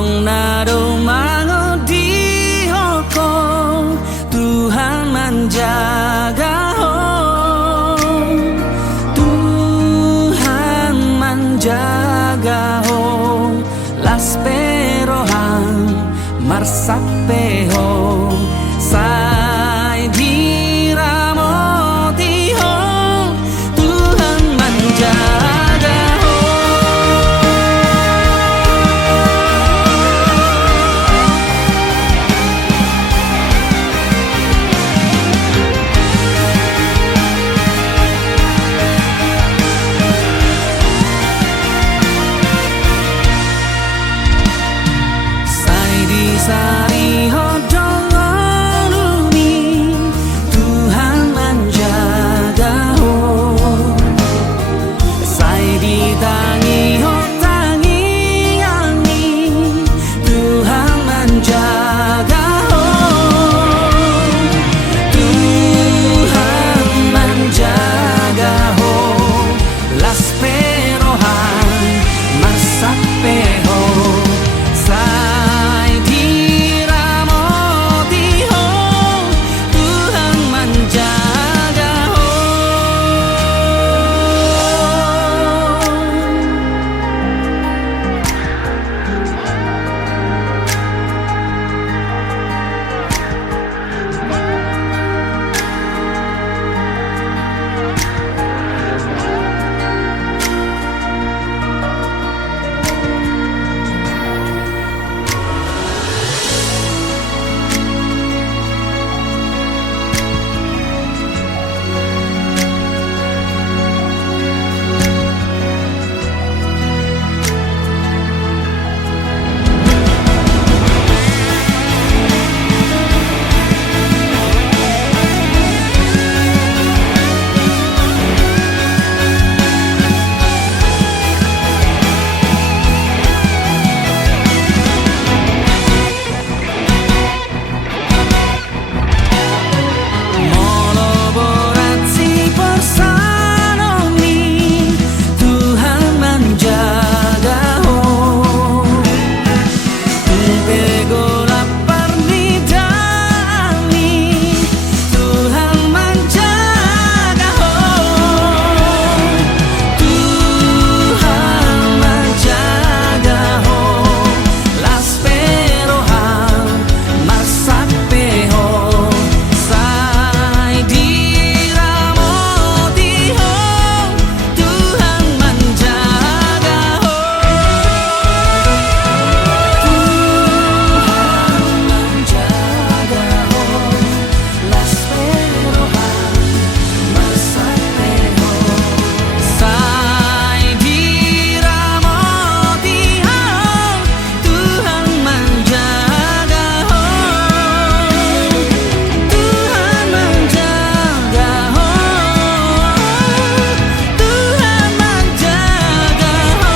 Wong nado mango di hoko, Tuhan menjaga ho, Tuhan menjaga ho. Las perohan marsapeho, sai diramoti ho, Tuhan menjaga ho. Sai disari hodong ngalumi, Tuhan menjaga ho. Sai ditangi ho tangi yangi, Tuhan menjaga ho, Tuhan menjaga ho. Las perohan marsapeho, sai diramoti ho, Tuhan menjaga ho. Molaborasi bersanomi, Tuhan menjaga ho. Tumpego lapar nidami, Tuhan menjaga ho, Tuhan menjaga ho. Las perohan marsapeho, sai diramoti ho, Tuhan menjaga ho, Tuhan menjaga ho. Las perohan marsapeho, sai diramoti ho, Tuhan menjaga ho, Tuhan menjaga ho, Tuhan menjaga ho.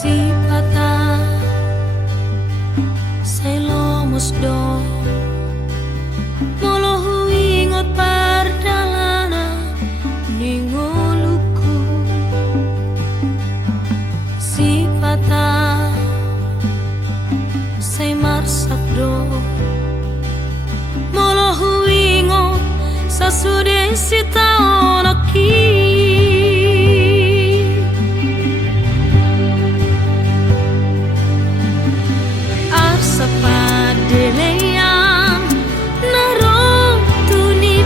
Sipata say lomos do, molo huingot pardalana ningoluku. Sipata say marsak do, molo huingot sasude sitaonoki. Arsa padeleyan naro tuni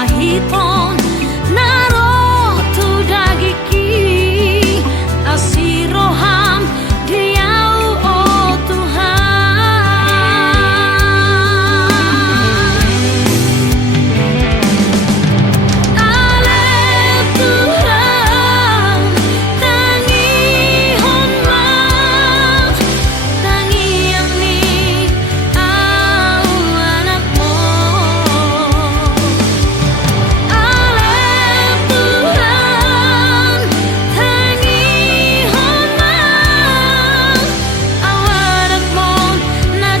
pahiton naro tu dagiki asiroham diau oh Tuhan. Ale Tuhan tangi hormat tangi yang ni au anakmu. Ale Tuhan tangi hormat au anakmu na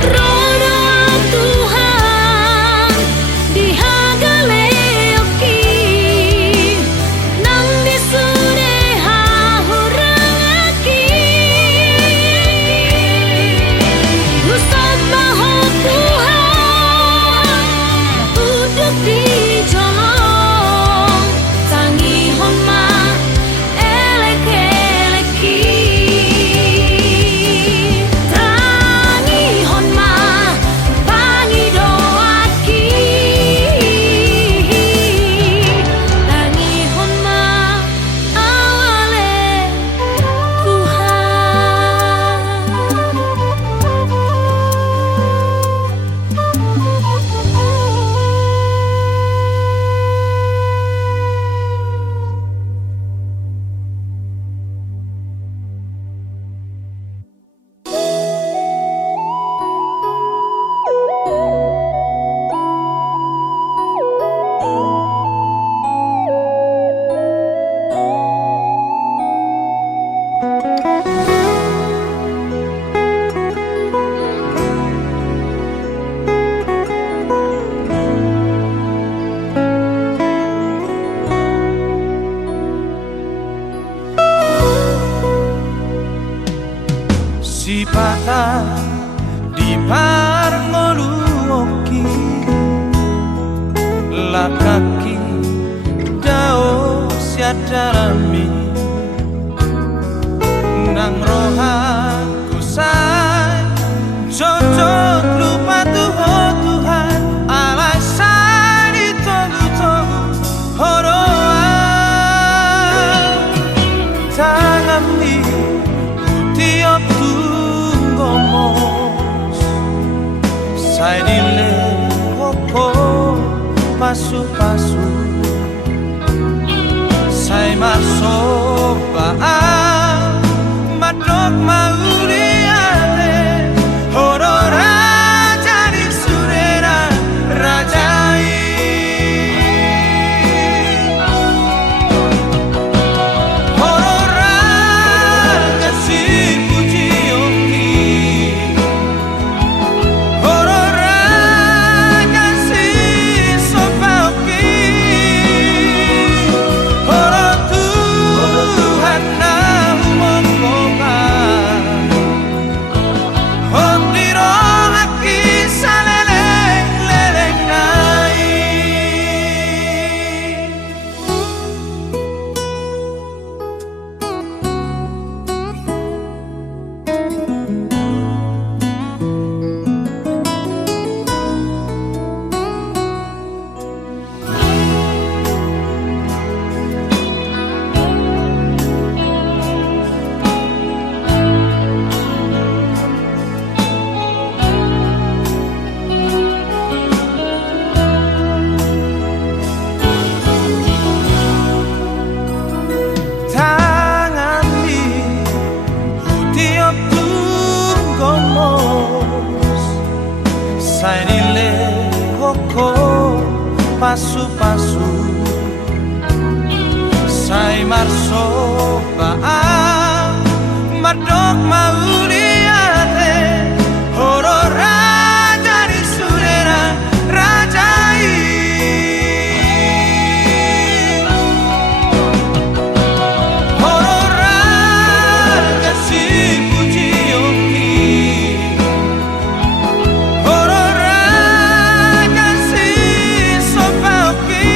Roda Tuhan dihagaleoki nang disureha hurangaki Usap baho Tuhan uduk di jolong tangi hormat elek-eleki tangi hormat pangi doaki tangi hormat awale si patah di parngoluoki lakaki dao siadarami nang rohaku say cocok lupa Tuhan alai sari tolu-tolu horoan tangan di tiap tunggomos sai dile hoko pasu-pasu sai masuk baan madok mauliate horo raja di surera rajai horo raja si puji oki horo raja si sopa oki horo Tuhan na umongkoba hotiro aki saleleng-leleng nai tangan di tiap tunggomos sai dile hoko pasu-pasu sai marso baan madok mauliate horo raja di surera rajai horo raja si puji oki horo raja si sopa oki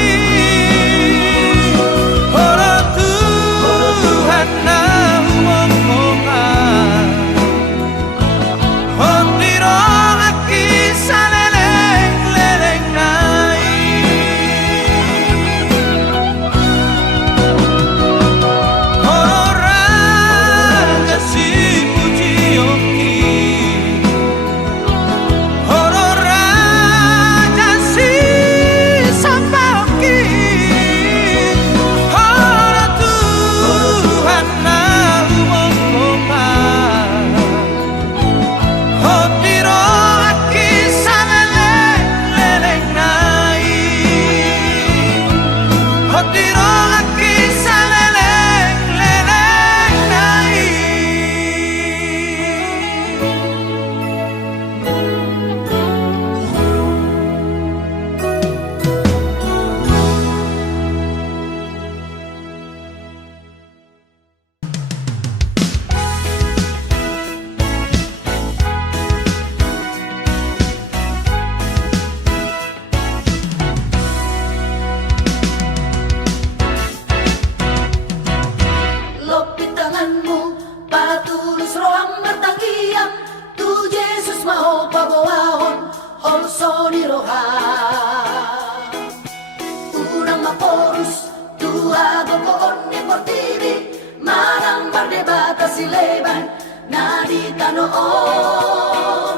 horo Tuhan Patulus roham matangiyam tu Jesus maho paboahon holsoni roha urang maporus tu agogoon ni portivi marang bardebata sileban nadita noon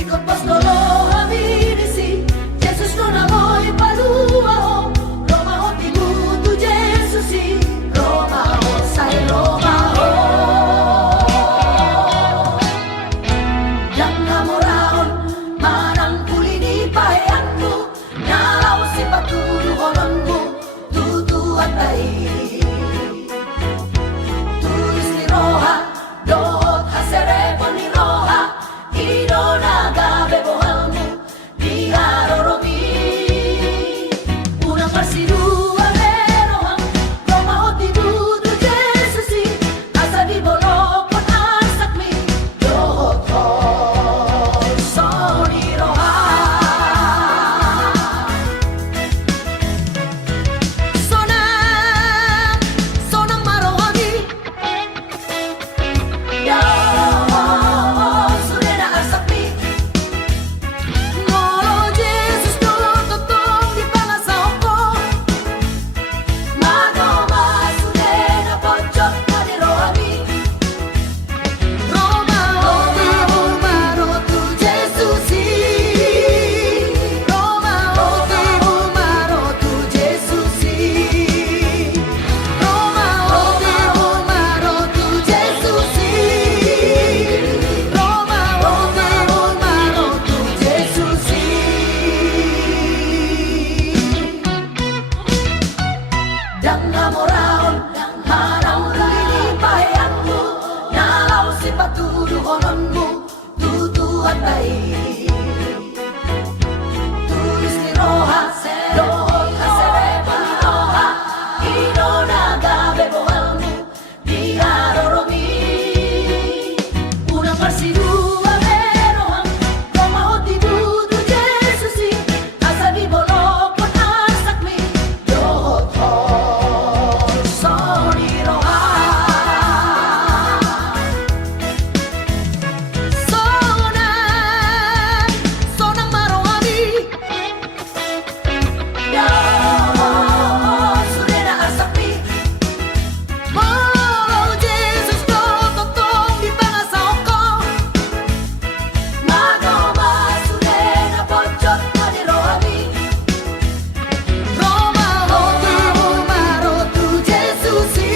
ikot pastolo hamirisi Jesus no namoy paluaho Roma ho timutu Jesusi Roma ho say Roma ho yang namoraon marang puli di payanmu nalaw si patuluholonmu tutu atay tulis ni Roha dohot haserepon ni Roha ido nagabe bohalmu di haroromi unang pasidua merohang Roma ho tibudu Jesusi asa di bolokon asakmi dohot hol soni Roha sonang marohani ya sudena asakmi ngolo Jesus tututong di pangasako magoma sudena pojok na di rohami Roma oti bumaro tu Jesusi Roma oti bumaro tu Jesusi Roma oti bumaro tu Jesusi Roma oti bumaro tu Jesusi dan namoraon marang lini payanmu nalaw si patuluholonmu tutu atay tulis ni Roha dohot haserepan ni Roha ino nagabe bohalmu di haroromi unang pasidua merohang Roma ho tibudu Jesusi asa di bolokon asakmi dohot hol soni Roha sonang marohani ya sudena asakmi Walau Jesus tututong di pangasako magoma sudena pojok na di rohami Roma ho bumaro tu Jesusi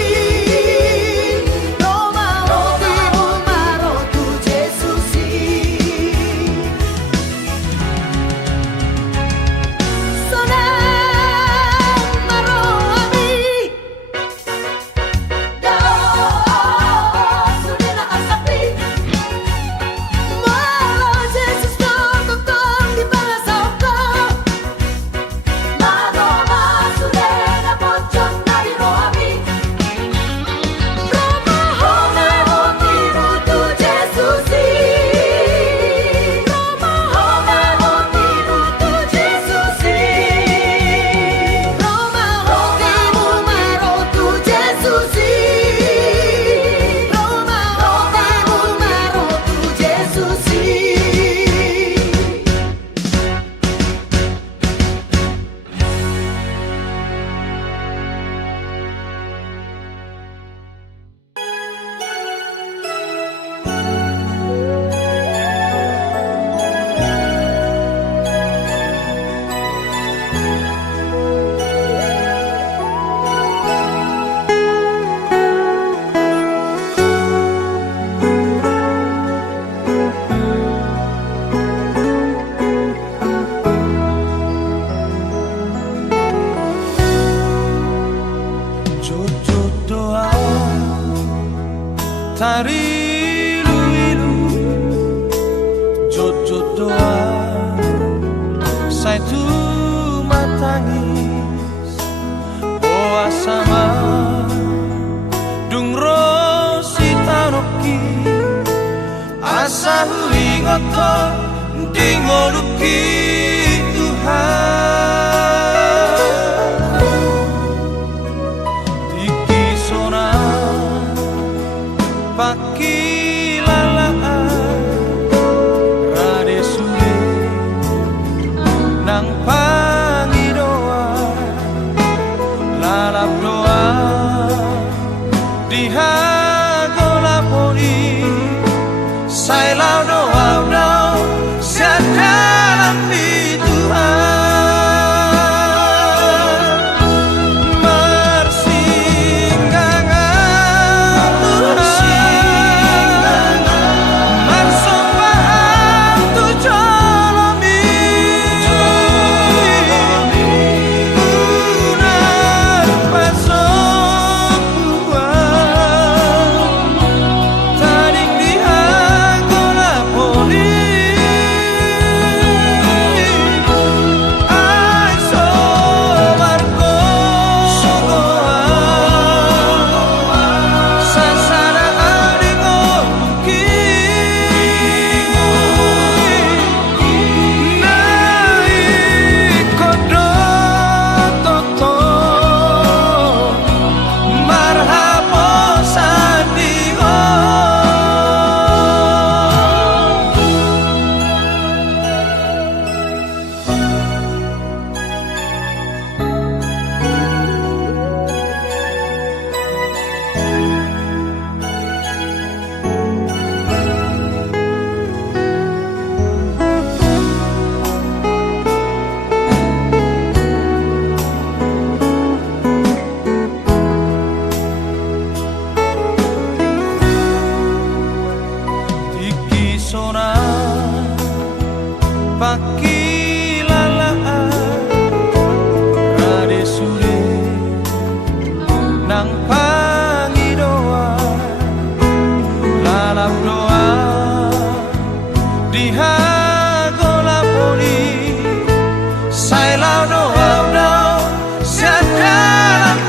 Roma ho bumaro tu Jesusi sonang marohami ya sudena asakmi walau Jesus tututong di pangasako magoma sudena pojok na di rohami Roma ho tibudu Jesusi Roma ho tibudu Jesusi Roma ho bumaro tu Jesusi Roma ho bumaro tu Jesusi Jujur doa tari ilu-ilu jujur doa saya tu matangis oa sama dung rosi taroki asa hui ngoto dingoluki Tuhan pakilalaan rade sule nang pangidoa lalap doa dihagola poni sai lao doa doa dalam Tuhan pakilalaan rade sule nang pangidoa lalap doa dihagola poni sai lao doa doa dalam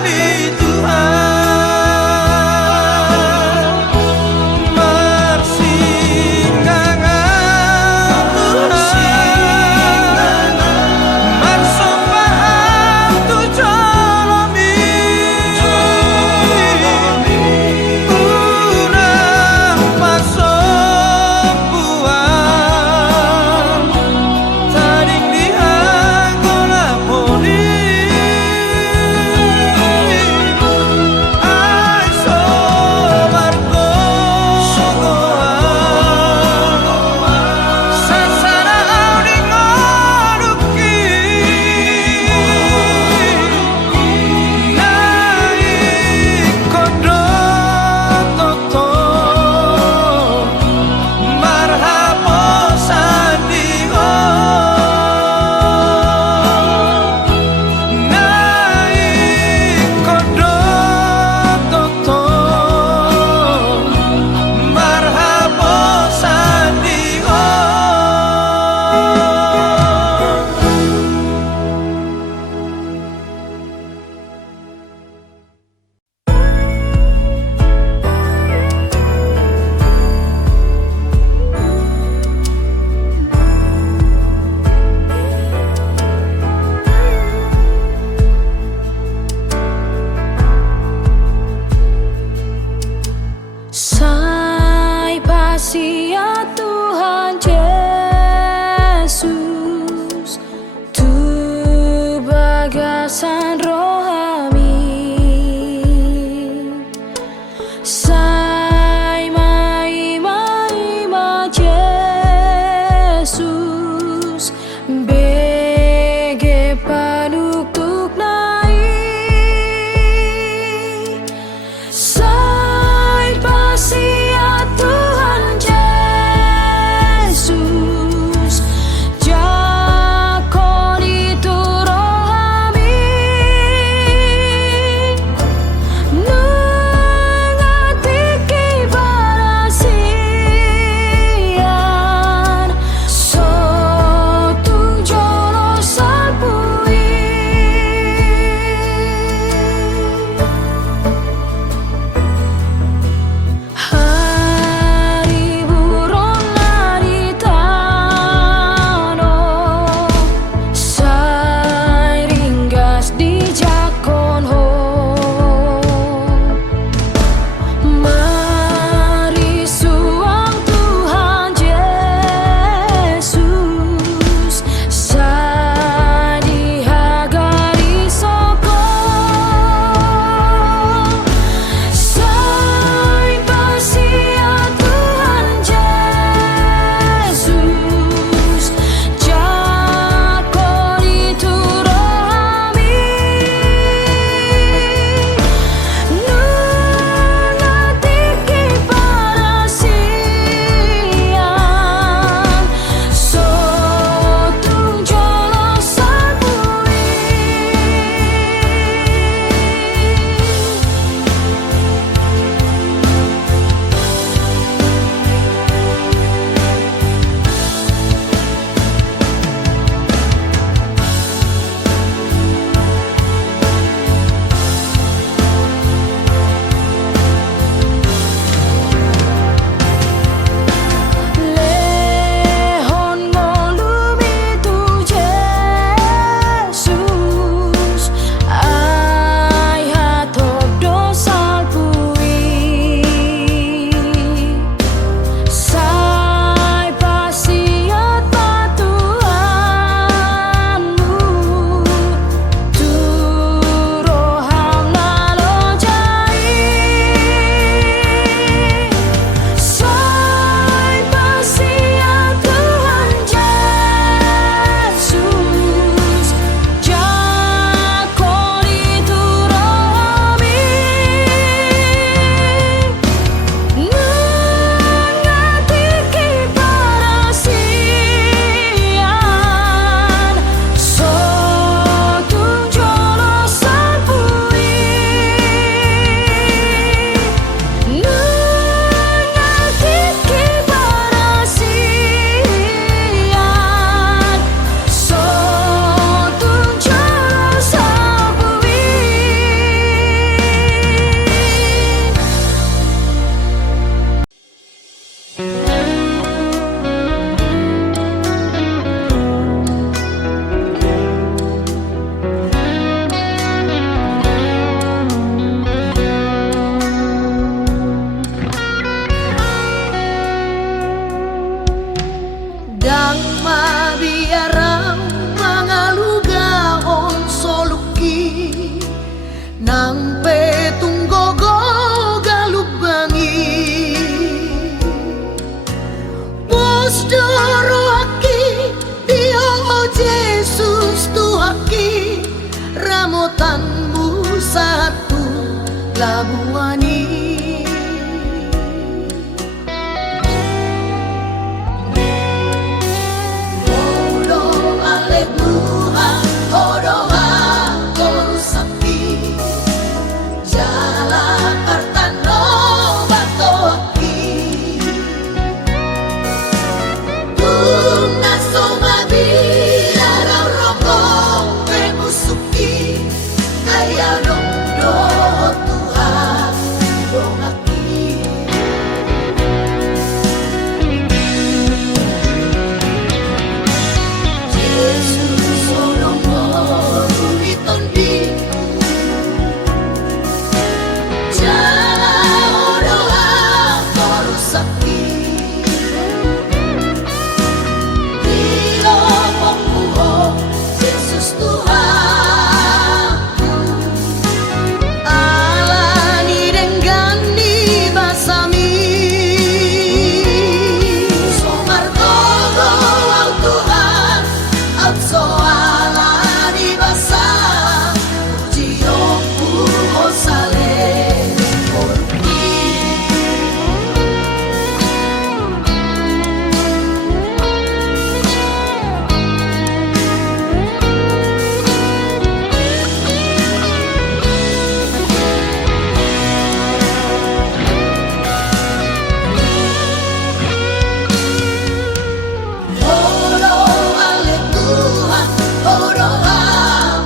Tuhan Yesus Labuani Odo aleluha Odoha Korusaki Jala Kartano Batoaki Tuna Somabi Larau Rokong Pemusuki Ayadong do Tuhan dongaki Yesus solongo ruliton diku Jala odoa korusaki Dilo pongkuho Yesus Tuhan Alani denggani basami Somar todo au Tuhan Au soalani basa Ujiyoku osale Korpi Oro ale Tuhan, oroha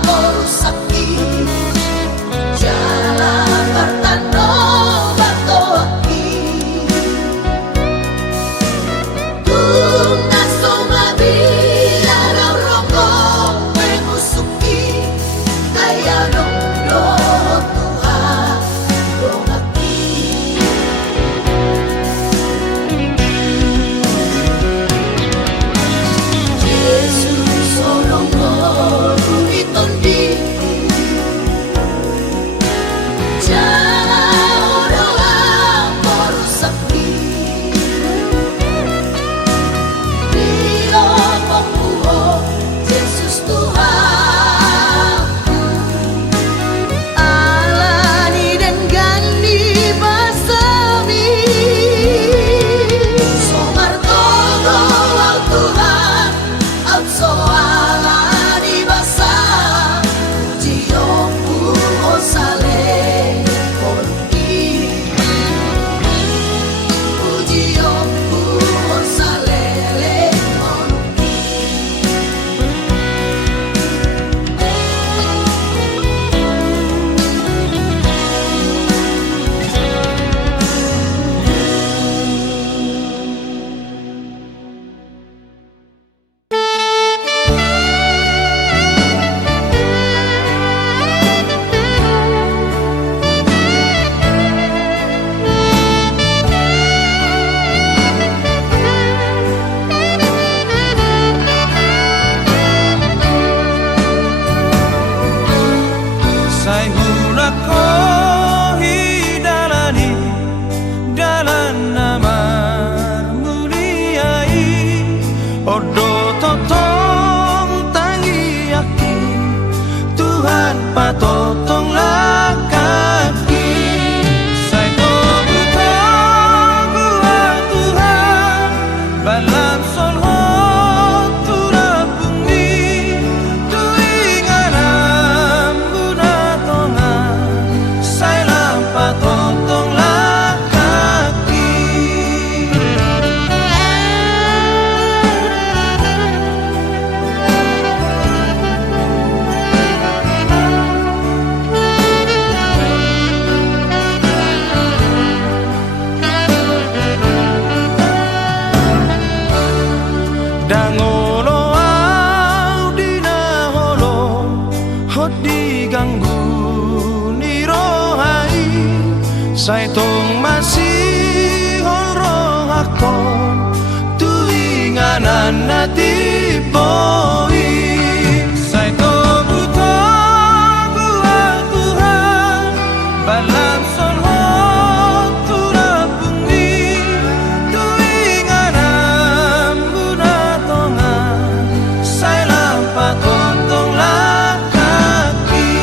korusaki Jala kartano batoaki Tuna somabi larau rokong pemusuki Ayadong do Tuhan dongaki Yesus solongo ruliton diku Jala odoa korusaki Dilo pongkuho Yesus Tuhan Alani dan gani basami Somar todo au Tuhan Au soalani basa Ujiyoku osale korpi Ujiyoku osalele korpi Sai hunako hidalani dalan nama muliai Odo totong tangi aki Tuhan patotong lakaki Sai tobutong buat Tuhan Balam solho turabungi Tuinganam bunatongan Sai lampa totong lakaki Dangolo au dina holo hot diganggu ni rohai Sai tong masih horo hakon tuinganan nati boi Sai to butong buat Tuhan Balam solho turabungi Tuinganan bunatongan Sai lampa totong lakaki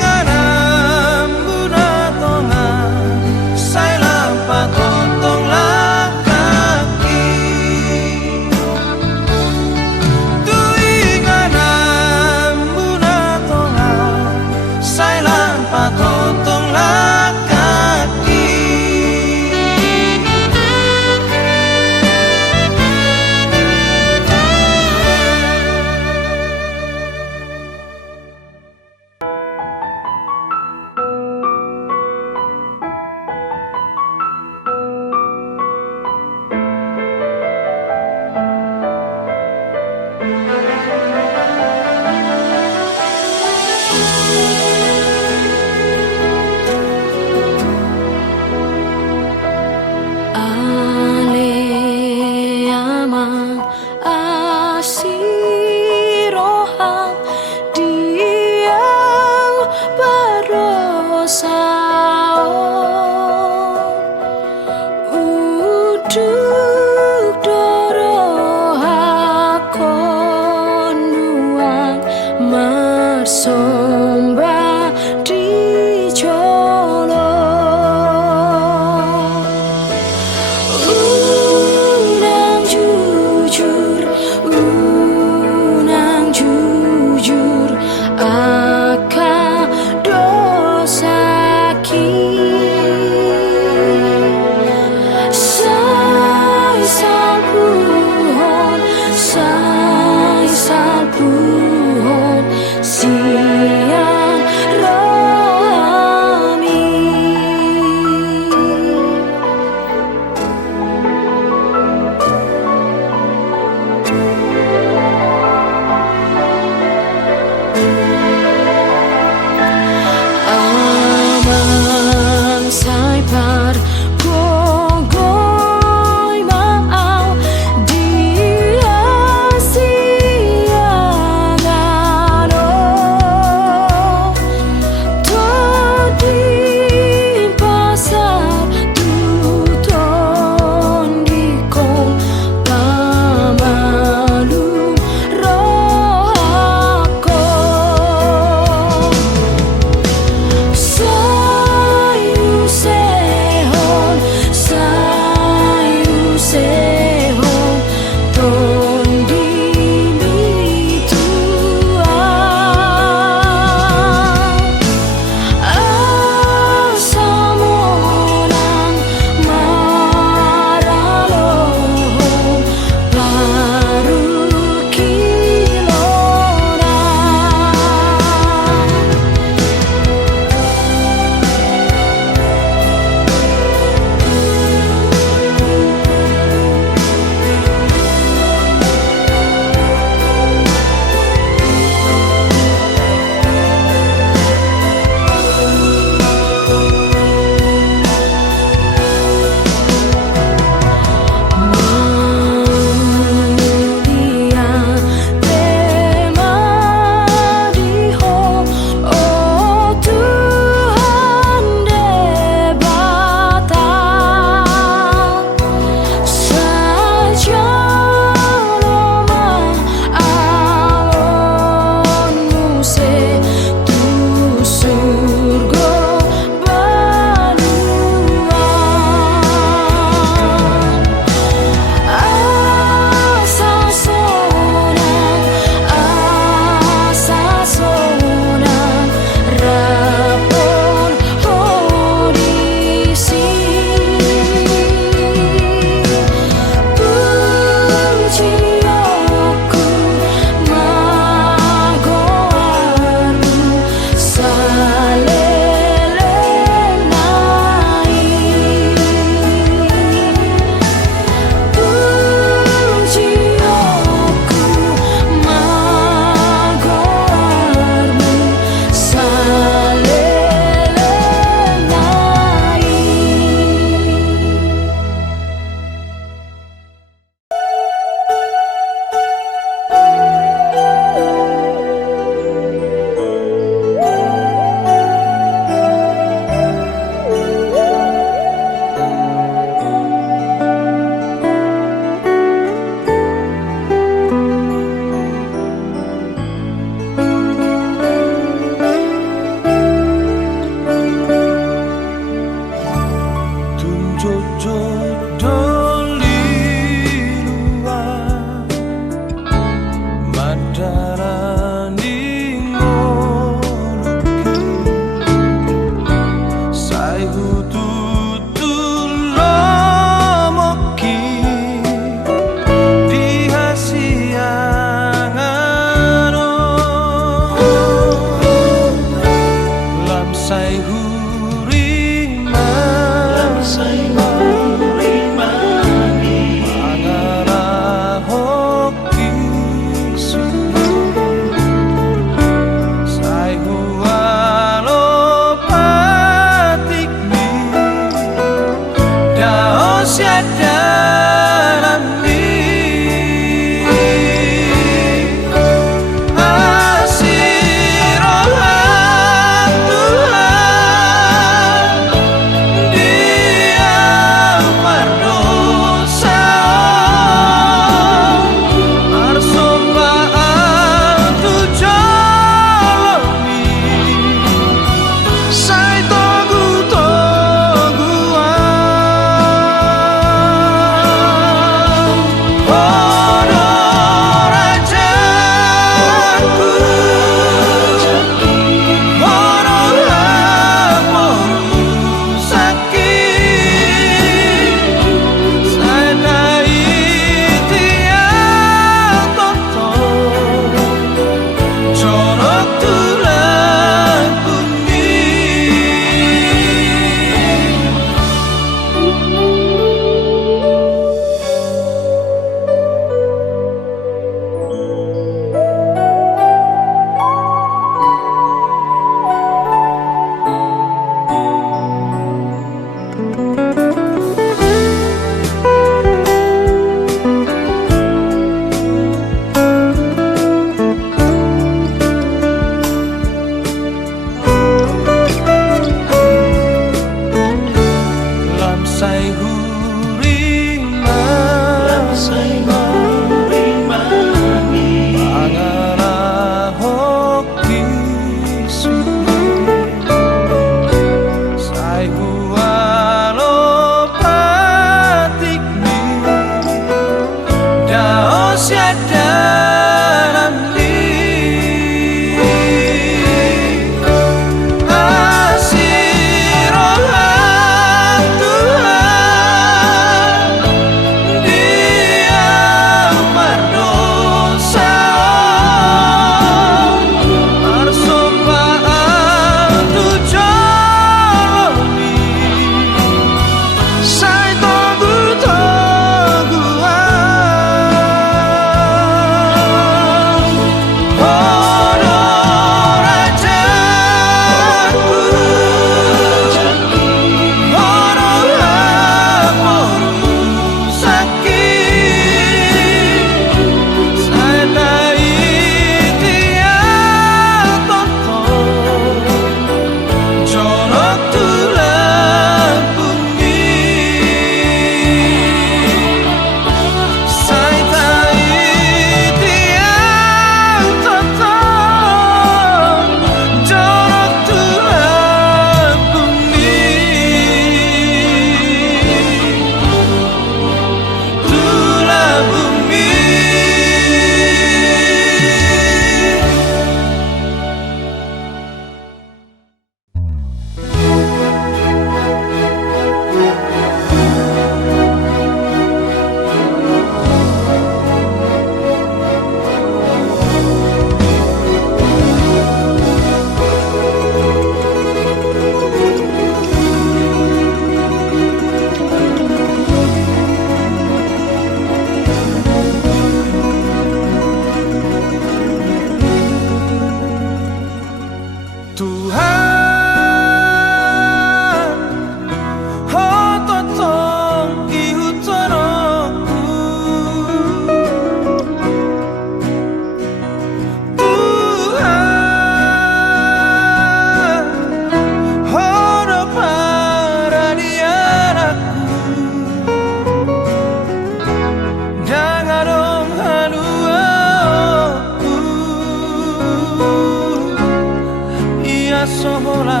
hola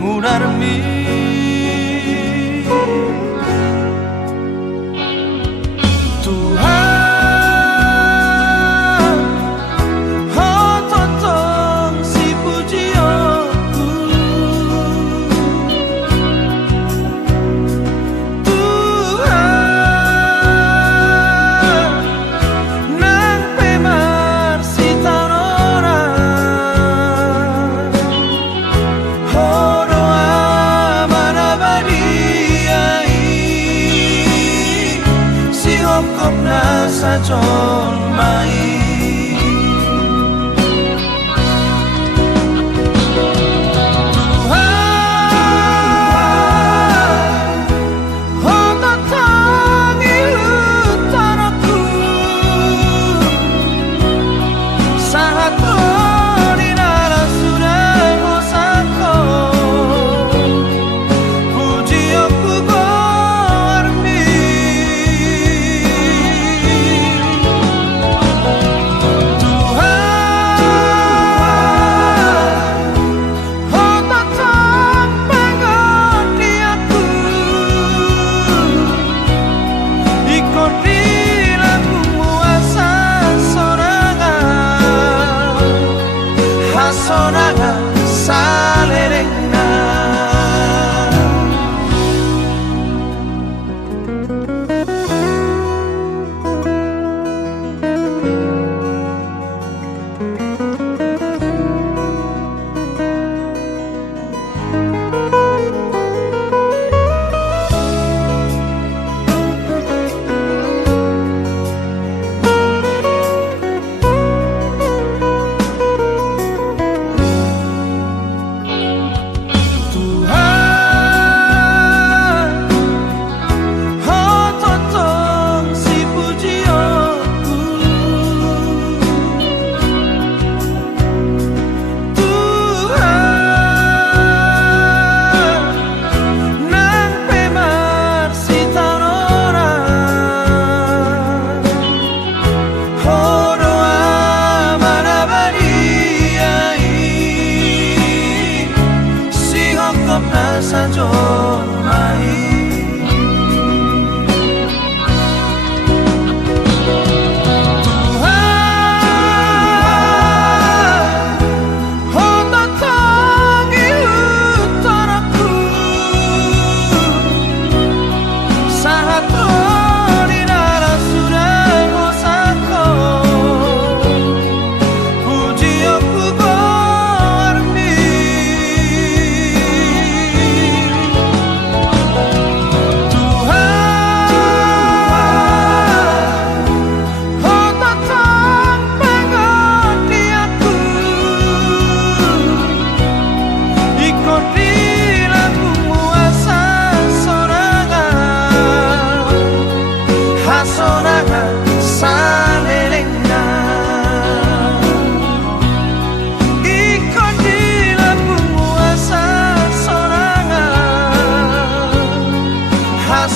mudarmi Tuhan oh totong si pujioku Tuhan nang pemar si taunora Hodoa manabadiai si hokop nasa jon mai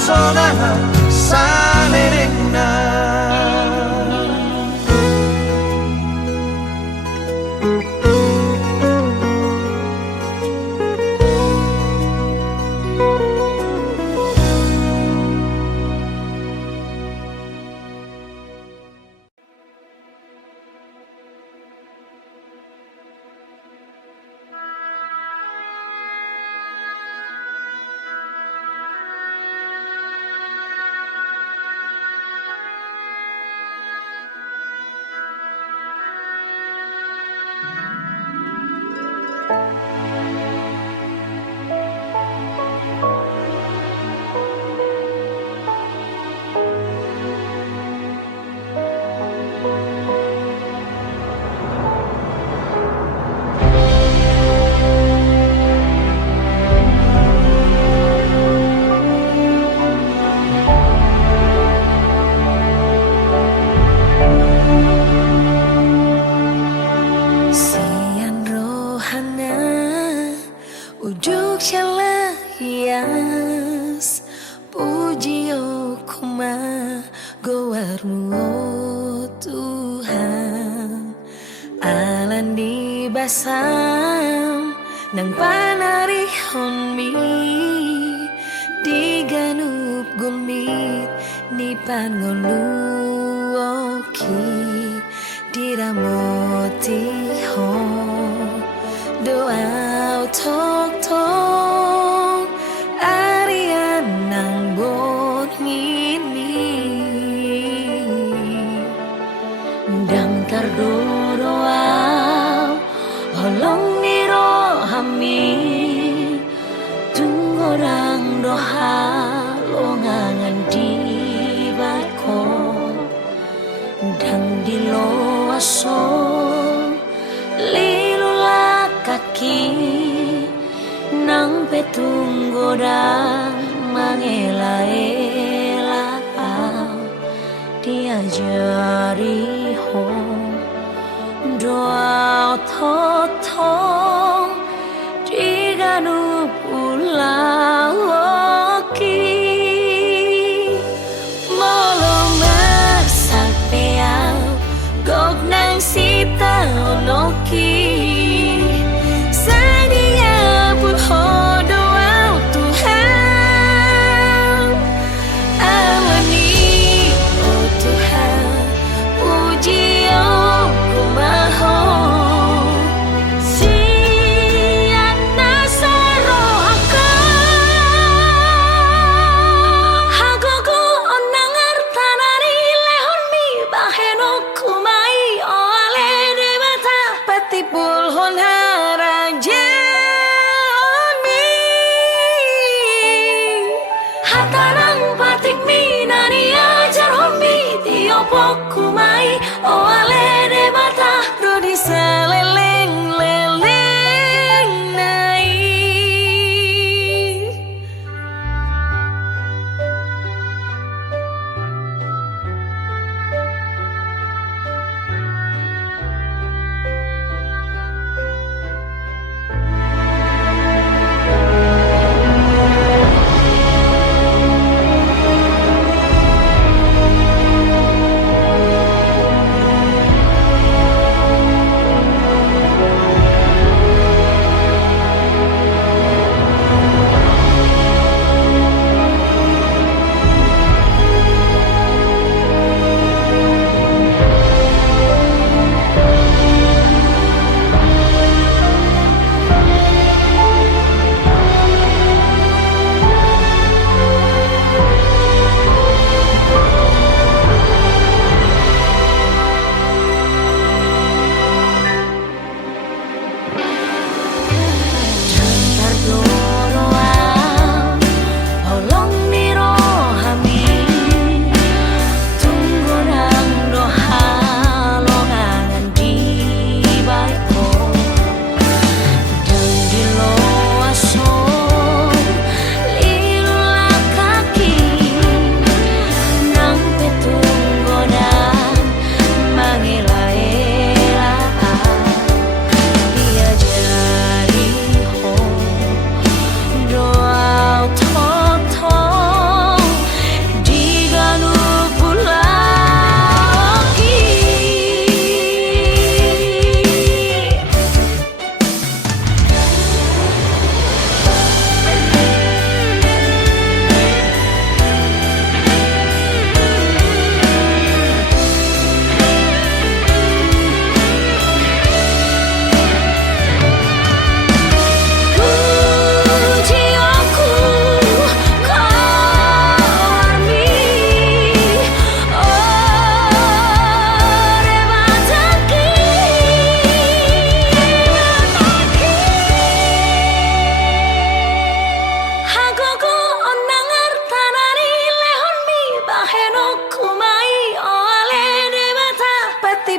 Sonaga salerena hias puji okuma gowarmu oh Tuhan alan di basam nang panarihon mi di ganup gulmit ni pangoluoki diramoti ho doa tok tok arian nang bot ngini dang tardoa holong niro hami tungorang doha longangan di bako dang di lo aso lilula kaki nang petung godang mangela-ela diajari ho doa thotong diganu pulaoki molo masak peau gok nang sita onoki sadia pun hodo au Tuhan awani oh Tuhan puji oh kumaho sian nasaro hagogo onang artanari lehon mi baheno kumai oh ale debata patipul hon haraja on mi hatarang patik mi nani ajar hon mi tiopok kumai oh ale debata rodi seleleng leleng nai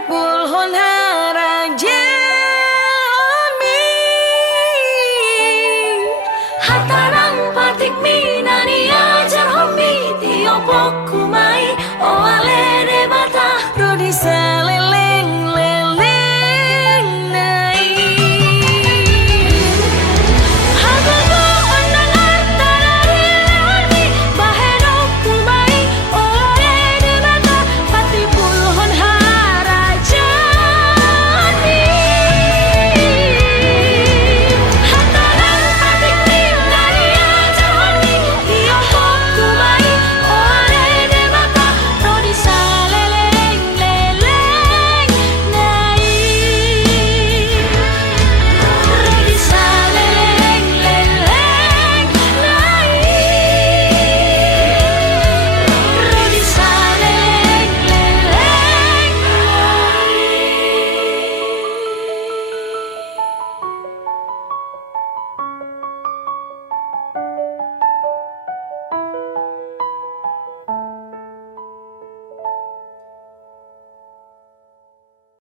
Pulhon haraja on mi hatarang patik mi